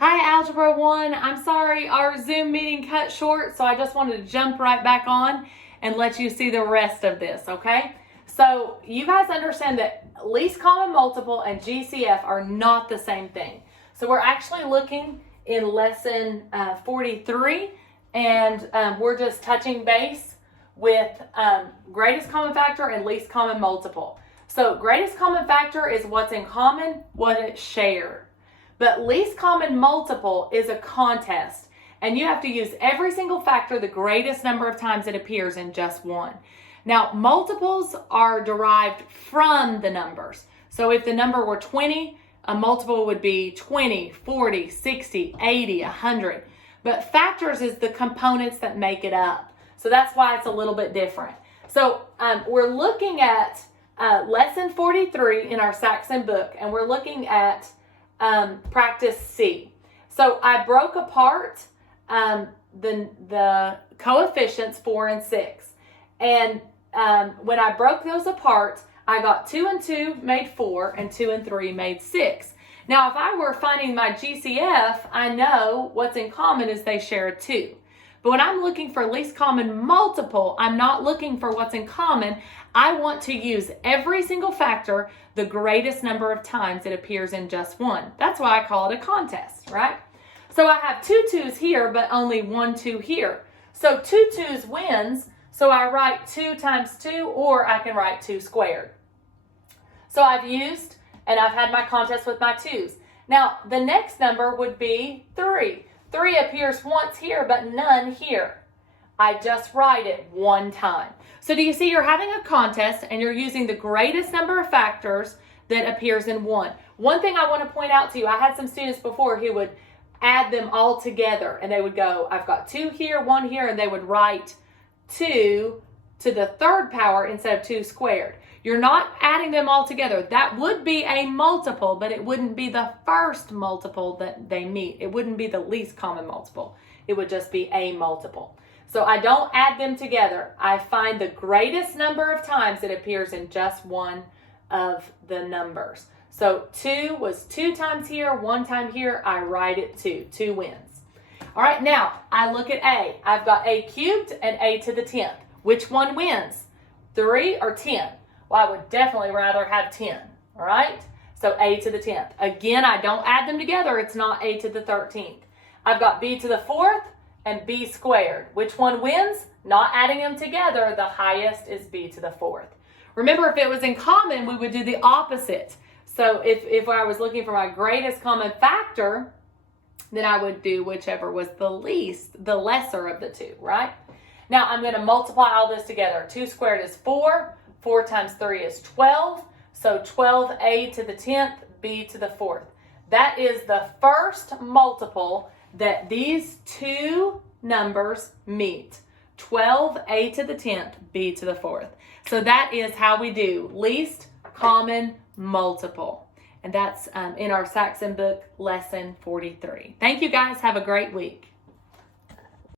Hi, Algebra 1. I'm sorry our Zoom meeting cut short, so I just wanted to jump right back on and let you see the rest of this, okay? So you guys understand that least common multiple and GCF are not the same thing. So we're actually looking in lesson 43, and we're just touching base with greatest common factor and least common multiple. So greatest common factor is what's in common, what it's shared. But least common multiple is a contest, and you have to use every single factor the greatest number of times it appears in just one. Now, multiples are derived from the numbers. So if the number were 20, a multiple would be 20, 40, 60, 80, 100. But factors is the components that make it up. So that's why it's a little bit different. So we're looking at lesson 43 in our Saxon book, and we're looking at practice C. So I broke apart the coefficients 4 and 6. And when I broke those apart, I got 2 and 2 made 4 and 2 and 3 made 6. Now, if I were finding my GCF, I know what's in common is they share a 2. But when I'm looking for least common multiple, I'm not looking for what's in common. I want to use every single factor the greatest number of times it appears in just one. That's why I call it a contest, right? So I have 2 2's here, but only 1 2 here. So 2 2's wins, so I write 2 times 2, or I can write 2 squared. So I've used, and I've had my contest with my 2's. Now, the next number would be 3. 3 appears once here, but none here. I just write it one time. So do you see you're having a contest and you're using the greatest number of factors that appears in one. One thing I want to point out to you, I had some students before who would add them all together, and they would go, I've got 2 here, 1 here, and they would write 2 to the third power instead of 2 squared. You're not adding them all together. That would be a multiple, but it wouldn't be the first multiple that they meet. It wouldn't be the least common multiple. It would just be a multiple. So I don't add them together. I find the greatest number of times it appears in just one of the numbers. So 2 was 2 times here, 1 time here. I write it 2. 2 wins. All right, now I look at A. I've got A cubed and A to the 10th. Which one wins? 3 or 10? Well, I would definitely rather have 10, all right? So A to the 10th. Again, I don't add them together. It's not A to the 13th. I've got B to the 4th and B squared. Which one wins? Not adding them together. The highest is B to the 4th. Remember, if it was in common, we would do the opposite. So if I was looking for my greatest common factor, then I would do whichever was the least, the lesser of the two, right? Now, I'm going to multiply all this together. 2 squared is 4. 4 times 3 is 12. So 12a to the 10th, b to the 4th. That is the first multiple that these two numbers meet. 12a to the 10th, b to the 4th. So that is how we do least common multiple. And that's in our Saxon book, lesson 43. Thank you guys. Have a great week.